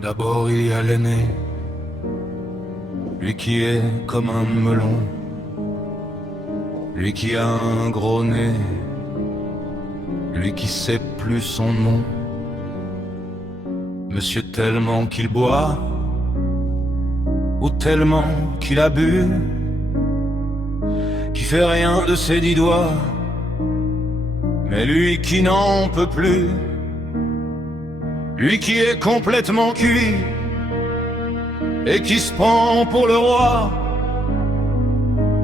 D'abord il y a l'aîné, lui qui est comme un melon, lui qui a un gros nez, lui qui sait plus son nom. Monsieur tellement qu'il boit, ou tellement qu'il a bu, qui fait rien de ses 10 doigts, mais lui qui n'en peut plus, lui qui est complètement cuit et qui se prend pour le roi,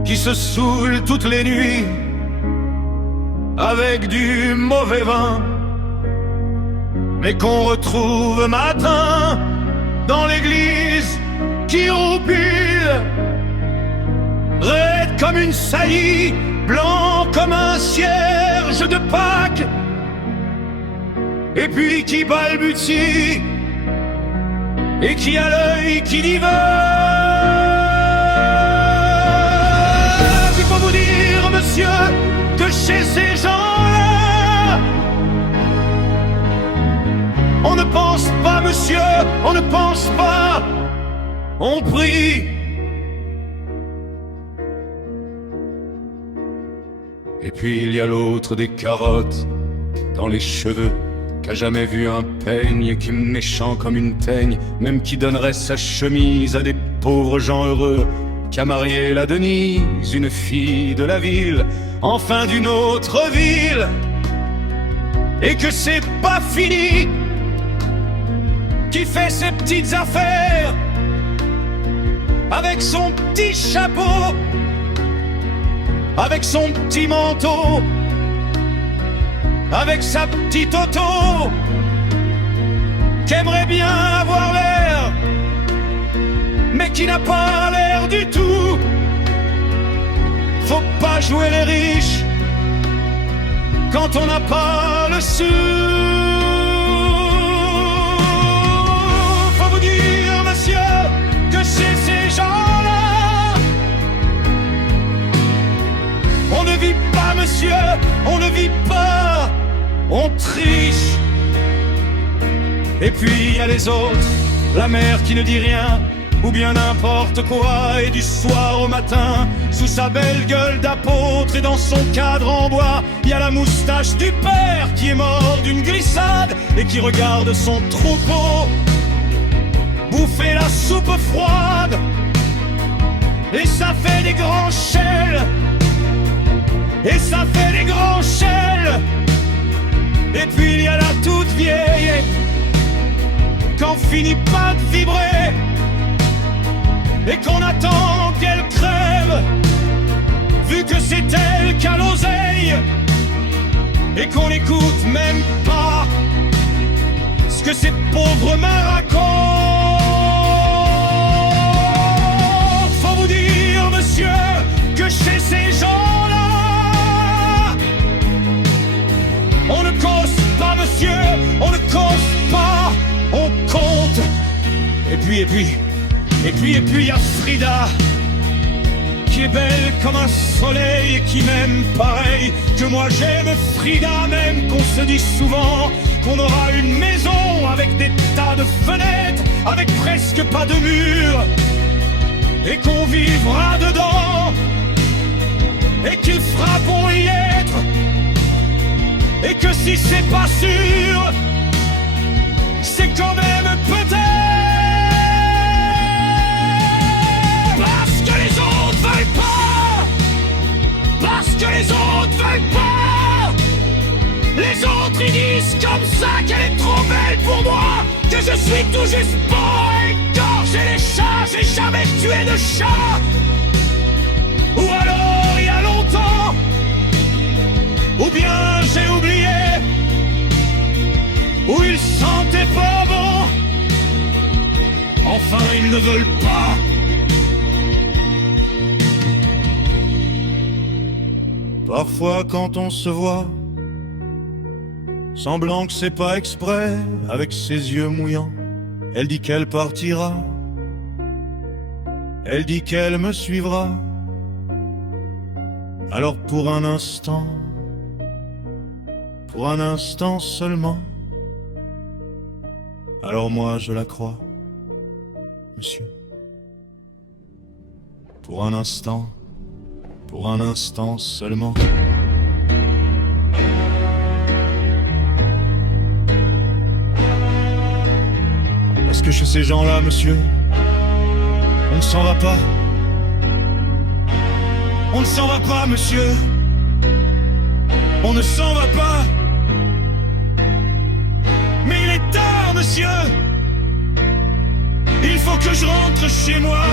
qui se saoule toutes les nuits avec du mauvais vin, mais qu'on retrouve matin dans l'église qui roupille, raide comme une saillie, blanc comme un cierge de Pâques, et puis qui balbutie et qui a l'œil qui dit veut. Il faut vous dire, monsieur, que chez ces gens-là, on ne pense pas, monsieur, on ne pense pas, on prie. Et puis il y a l'autre des carottes dans les cheveux, qu'a jamais vu un peigne, qui est méchant comme une teigne, même qui donnerait sa chemise à des pauvres gens heureux, qui a marié la Denise, une fille de la ville, enfin d'une autre ville, et que c'est pas fini, qui fait ses petites affaires avec son petit chapeau, avec son petit manteau, avec sa petite auto, qu'aimerait bien avoir l'air, mais qui n'a pas l'air du tout. Faut pas jouer les riches quand on n'a pas le sou. Faut vous dire, monsieur, que chez ces gens-là, on ne vit pas, monsieur, on ne vit pas, on triche. Et puis il y a les autres, la mère qui ne dit rien, ou bien n'importe quoi, et du soir au matin, sous sa belle gueule d'apôtre et dans son cadre en bois, il y a la moustache du père qui est mort d'une glissade et qui regarde son troupeau bouffer la soupe froide, et ça fait des grands chels, et ça fait des grands chels. Et puis il y a la toute vieille, qu'on finit pas de vibrer, et qu'on attend qu'elle crève, vu que c'est elle qui a l'oseille, et qu'on n'écoute même pas ce que ces pauvres mains racontent. Faut vous dire, monsieur, que chez ces gens-là, on ne cause pas, monsieur, on ne cause pas, on compte. Et puis il y a Frida, qui est belle comme un soleil et qui m'aime pareil que moi j'aime Frida, même qu'on se dit souvent qu'on aura une maison avec des tas de fenêtres, avec presque pas de murs, et qu'on vivra dedans, et qu'il fera bon y être, et que si c'est pas sûr, c'est quand même peut-être. Parce que les autres veulent pas, parce que les autres veulent pas. Les autres ils disent comme ça qu'elle est trop belle pour moi, que je suis tout juste bon à égorger les chats. J'ai jamais tué de chat. Ou alors il y a longtemps, ou bien j'ai oublié, ou ils sentaient pas bon. Enfin ils ne veulent pas. Parfois quand on se voit, semblant que c'est pas exprès, avec ses yeux mouillants, elle dit qu'elle partira, elle dit qu'elle me suivra. Alors pour un instant seulement, alors moi je la crois. monsieur. Pour un instant seulement. Parce que chez ces gens-là, monsieur, on ne s'en va pas. On ne s'en va pas, monsieur. On ne s'en va pas. Mais il est tard, monsieur. Il faut que je rentre chez moi.